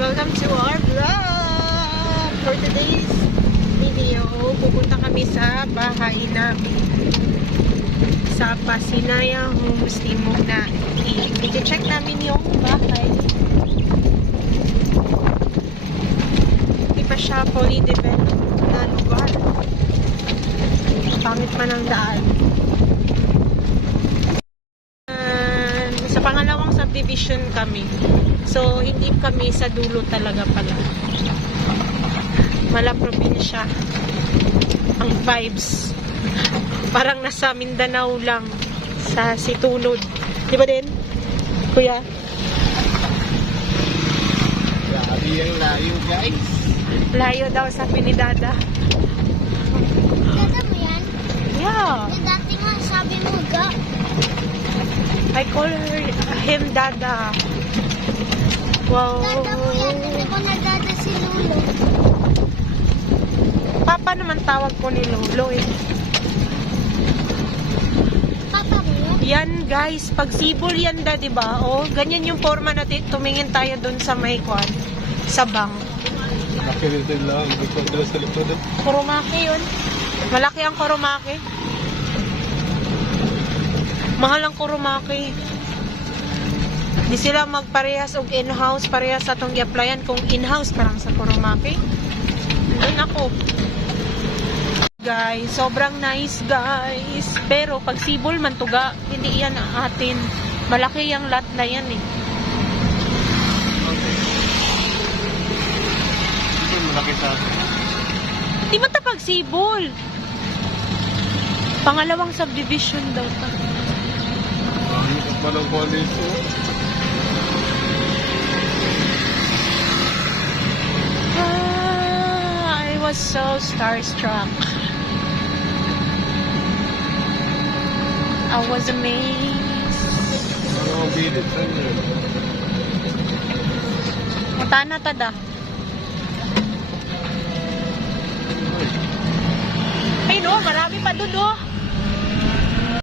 Welcome to our vlog! For today's video, pupunta kami sa bahay namin sa Pasinaya Homes Timog na i-check namin yung bahay. Hindi pa siya fully developed na lugar. Pangit man ang daan. Sa pangalawang subdivision kami. So, hindi kami sa dulo talaga pala. Mala probinsya. Ang vibes. Parang nasa Mindanao lang. Sa Situlod. Di ba din? Kuya? Grabe yung layo, guys. Layo daw sa Pinidada. Dada mo yan? Yeah. Dati nga sabi mo ga. I call him Dada. Wow. Dada mo yan kasi ko nagdada si Lolo. Papa naman tawag ko ni Lolo eh. Papa mo yan? Yan guys, pag sibol yan da, diba? O, ganyan yung forma natin. Tumingin tayo dun sa may kwan. Sa bang. Nakilitin lang. Likod doon sa likod. Kurumaki yun. Malaki ang kurumaki. Mahal ang kurumaki. Di sila magparehas og in-house, parehas sa itong i-applyan. Kung in-house parang sa kurumaki. Doon ako. Guys, sobrang nice guys. Pero pag sibol man tuga, hindi yan atin. Malaki yung lot na yan eh. Malaki sa akin. Di ba ta pag sibol? Pangalawang subdivision daw ta. Ano ka pa ng poliso? I was so starstruck. I was amazed. Ano ang bilit sa inyo? Mutana ta da.